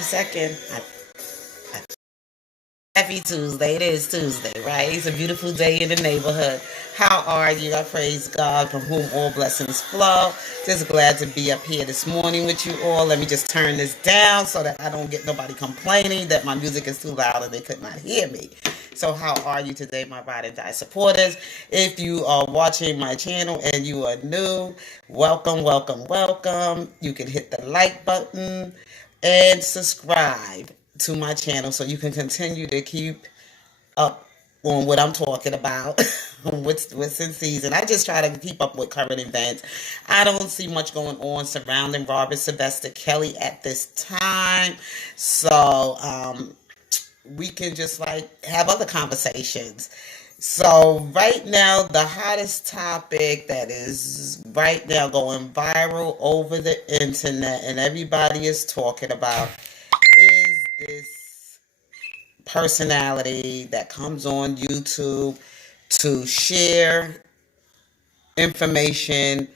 22nd. Happy Tuesday. It is Tuesday, right? It's a beautiful day in the neighborhood. How are you? I praise God from whom all blessings flow. Just glad to be up here this morning with you all. Let me just turn this down so that I don't get nobody complaining that my music is too loud and they could not hear me. So how are you today, my ride and die supporters? If you are watching my channel and you are new, welcome, welcome, welcome. You can hit the like button and subscribe to my channel so you can continue to keep up on what I'm talking about, what's in season. I just try to keep up with current events. I don't see much going on surrounding Robert Sylvester Kelly at this time. So we can just like have other conversations. So right now, the hottest topic that is right now going viral over the internet and everybody is talking about is this personality that comes on YouTube to share information.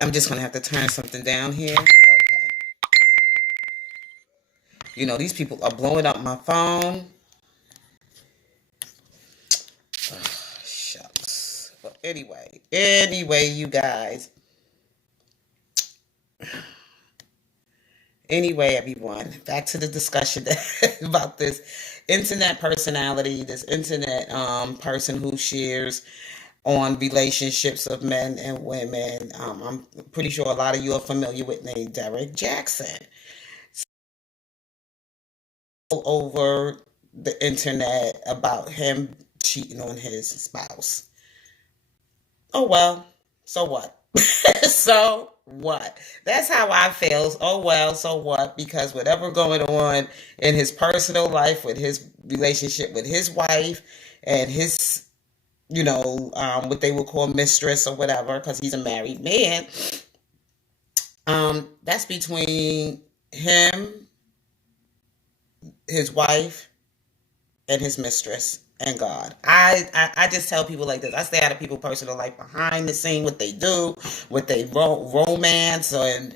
I'm just going to have to turn something down here. Okay. You know, these people are blowing up my phone. Shucks. But anyway, you guys. Anyway, everyone, back to the discussion about this internet personality, this internet person who shares on relationships of men and women. I'm pretty sure a lot of you are familiar with named Derrick Jackson. All over the internet about him cheating on his spouse. Oh well, so what? So what? That's how I feel. Oh well, so what? Because whatever going on in his personal life, with his relationship with his wife and his, what they would call mistress or whatever, because he's a married man. That's between him, his wife, and his mistress and God. I just tell people like this. I stay out of people's personal life behind the scene, what they do, what they romance, and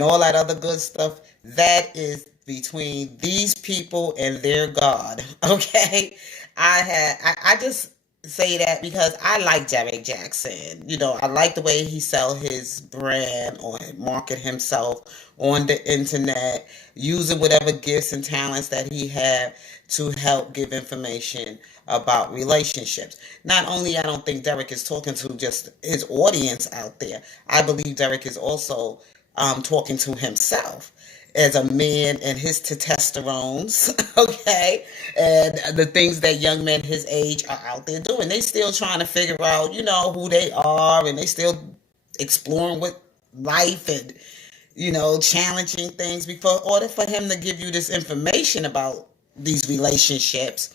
all that other good stuff. That is between these people and their God. Okay, I just say that because I like Derrick Jackson. I like the way he sell his brand or market himself on the internet, using whatever gifts and talents that he had to help give information about relationships. Not only I don't think Derrick is talking to just his audience out there. I believe Derrick is also talking to himself as a man and his testosterones, okay, and the things that young men his age are out there doing. They still trying to figure out, who they are, and they still exploring with life and, challenging things before, in order for him to give you this information about these relationships.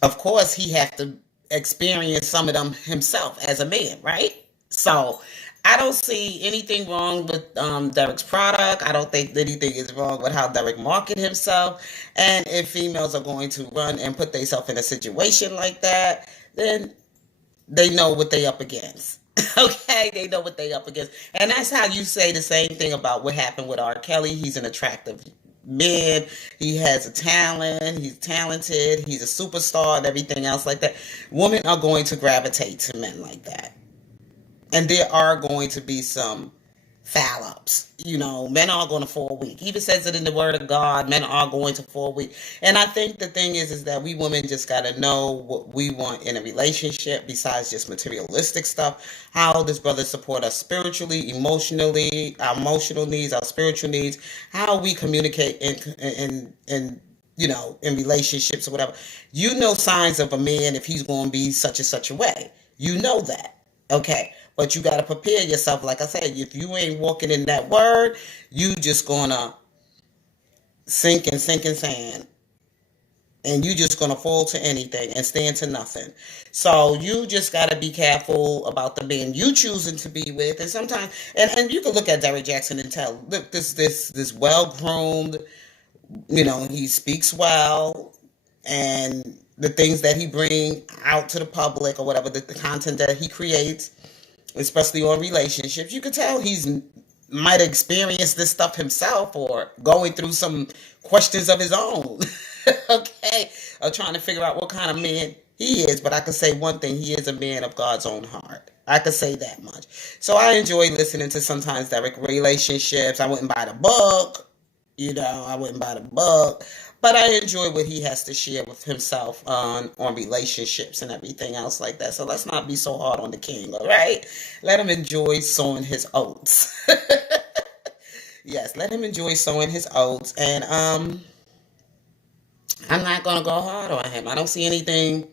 Of course, he have to experience some of them himself as a man, right? So I don't see anything wrong with Derrick's product. I don't think anything is wrong with how Derrick market himself. And if females are going to run and put themselves in a situation like that, then they know what they up against. Okay, they know what they up against. And that's how you say the same thing about what happened with R.Kelly. He's an attractive man. He has a talent. He's talented. He's a superstar and everything else like that. Women are going to gravitate to men like that. And there are going to be some foul ups. Men are going to fall weak. He even says it in the word of God. Men are going to fall weak. And I think the thing is that we women just got to know what we want in a relationship besides just materialistic stuff. How does brother support us spiritually, emotionally, our emotional needs, our spiritual needs, how we communicate in relationships or whatever. Signs of a man if he's going to be such and such a way. That. Okay. But you got to prepare yourself. Like I said, if you ain't walking in that word, you just going to sink in sand. And you just going to fall to anything and stand to nothing. So you just got to be careful about the man you choosing to be with. And sometimes, and you can look at Derrick Jackson and tell, look, this well-groomed, he speaks well. And the things that he bring out to the public or whatever, the content that he creates, especially on relationships, you can tell he's might experience this stuff himself or going through some questions of his own. Okay, of trying to figure out what kind of man he is. But I can say one thing: he is a man of God's own heart. I could say that much. So I enjoy listening to sometimes Derrick relationships. I wouldn't buy the book, I wouldn't buy the book, but I enjoy what he has to share with himself on relationships and everything else like that. So let's not be so hard on the king, all right? Let him enjoy sowing his oats. Yes, let him enjoy sowing his oats, and I'm not gonna go hard on him. I don't see anything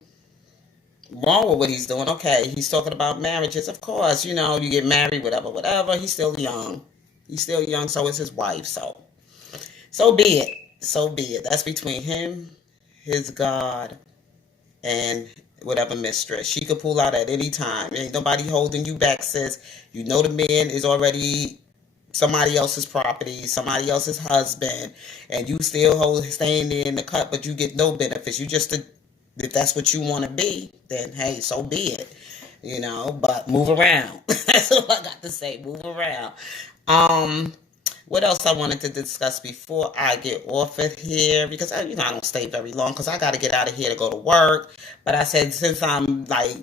wrong with what he's doing. Okay, he's talking about marriages. Of course, you get married, whatever, whatever. He's still young. He's still young, so is his wife. So be it. So be it. That's between him, his God, and whatever mistress. She could pull out at any time. Ain't nobody holding you back, sis. The man is already somebody else's property, somebody else's husband, and you still staying there in the cut, but you get no benefits. You just, if that's what you want to be, then hey, so be it. But move around. That's all I got to say. Move around. What else I wanted to discuss before I get off of here? Because I don't stay very long because I got to get out of here to go to work. But I said since I'm like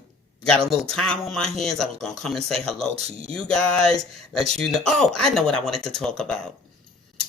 got a little time on my hands, I was gonna come and say hello to you guys. Let you know. Oh, I know what I wanted to talk about.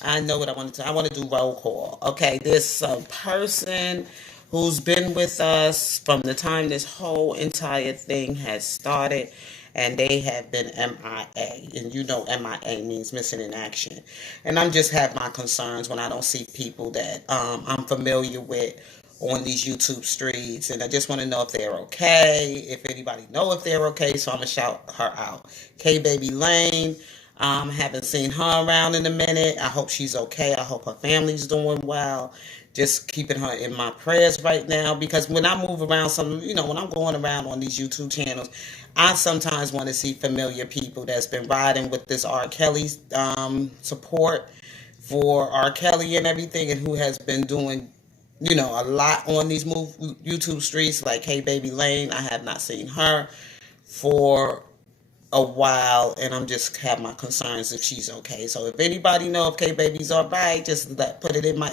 I know what I wanted to. I want to do roll call. Okay, there's some person who's been with us from the time this whole entire thing has started, and they have been MIA. And MIA means missing in action. And I'm just have my concerns when I don't see people that I'm familiar with on these YouTube streets, and I just want to know if they're okay. If anybody know if they're okay, so I'm gonna shout her out. KayBaby Lane. Haven't seen her around in a minute. I hope she's okay. I hope her family's doing well. Just keeping her in my prayers right now, because when I move around when I'm going around on these YouTube channels, I sometimes want to see familiar people that's been riding with this R.Kelly support for R.Kelly and everything, and who has been doing a lot on these YouTube streets, like KayBaby Lane. I have not seen her for a while, and I'm just have my concerns if she's okay. So if anybody know if KayBaby's all right, just put it in my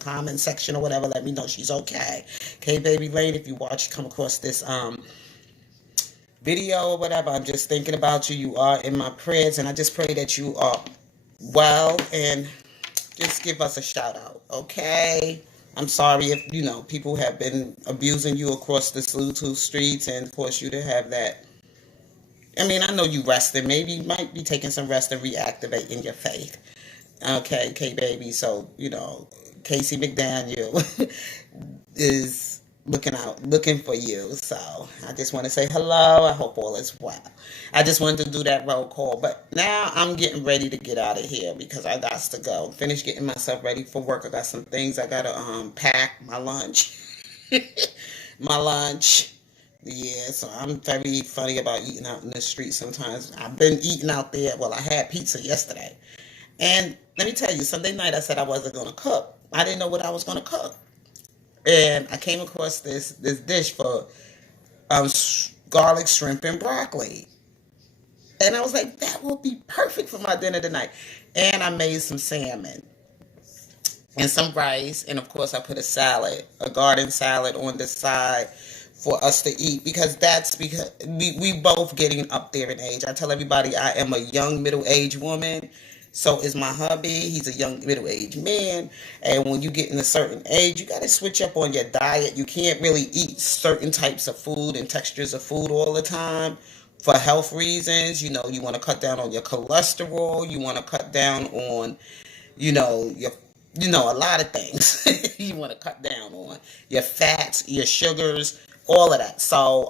comment section or whatever. Let me know she's okay. KayBaby Lane, if you come across this video or whatever, I'm just thinking about you. You are in my prayers, and I just pray that you are well, and just give us a shout out, okay? I'm sorry if people have been abusing you across the YouTube streets, and of course you to have that. I mean, I know you resting. Maybe you might be taking some rest and reactivating your faith. Okay, KayBaby. So, Casey McDaniel is looking for you. So, I just want to say hello. I hope all is well. I just wanted to do that roll call. But now I'm getting ready to get out of here because I got to go. Finish getting myself ready for work. I got some things I got to pack. My lunch. My lunch. Yeah, so I'm very funny about eating out in the street sometimes. I've been eating out there. Well, I had pizza yesterday. And let me tell you, Sunday night I said I wasn't going to cook. I didn't know what I was going to cook. And I came across this dish for garlic shrimp and broccoli. And I was like, that will be perfect for my dinner tonight. And I made some salmon and some rice. And of course I put a garden salad on the side for us to eat, because we both getting up there in age. I tell everybody I am a young middle-aged woman. So is my hubby. He's a young middle-aged man. And when you get in a certain age, you got to switch up on your diet. You can't really eat certain types of food and textures of food all the time for health reasons. You want to cut down on your cholesterol. You want to cut down on, a lot of things. You want to cut down on your fats, your sugars, all of that. So,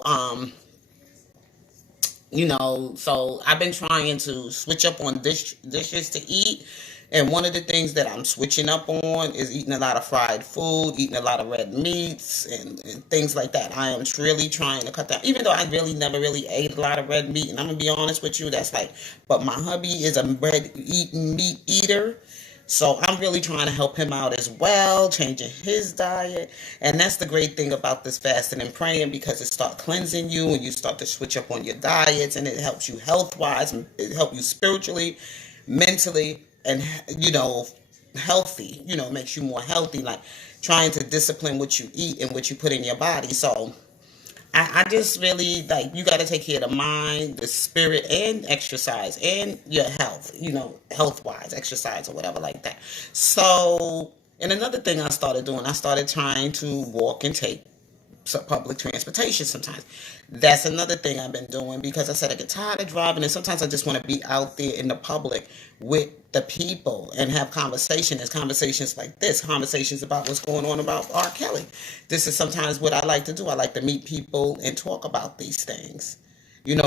so I've been trying to switch up on dishes to eat. And one of the things that I'm switching up on is eating a lot of fried food, eating a lot of red meats and things like that. I am really trying to cut down, even though I really never really ate a lot of red meat. And I'm going to be honest with you, but my hubby is a meat eater. So I'm really trying to help him out as well, changing his diet. And that's the great thing about this fasting and praying, because it starts cleansing you and you start to switch up on your diets, and it helps you health wise, it helps you spiritually, mentally, and healthy. Makes you more healthy, like trying to discipline what you eat and what you put in your body. So I just really like, you got to take care of the mind, the spirit, and exercise, and your health, health wise, exercise or whatever like that. So, and another thing I started doing, I started trying to walk and take public transportation sometimes. That's another thing I've been doing, because I said I get tired of driving, and sometimes I just want to be out there in the public with the people and have conversations. There's conversations like this, conversations about what's going on about R.Kelly. This is sometimes what I like to do. I like to meet people and talk about these things,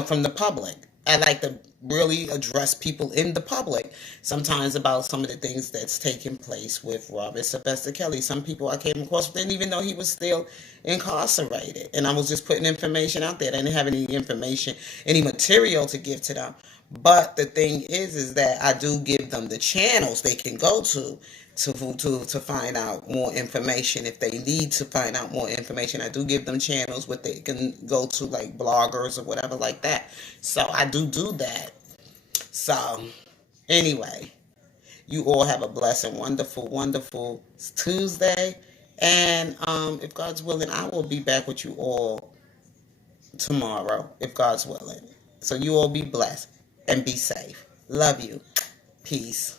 from the public. I like to really address people in the public sometimes about some of the things that's taking place with Robert Sylvester Kelly. Some people I came across didn't even know he was still incarcerated, and I was just putting information out there. I didn't have any information, any material to give to them. But the thing is that I do give them the channels they can go to find out more information. If they need to find out more information, I do give them channels where they can go to, like bloggers or whatever like that. So I do that. So anyway, you all have a blessed and wonderful, wonderful Tuesday. And if God's willing, I will be back with you all tomorrow, if God's willing. So you all be blessed and be safe. Love you. Peace.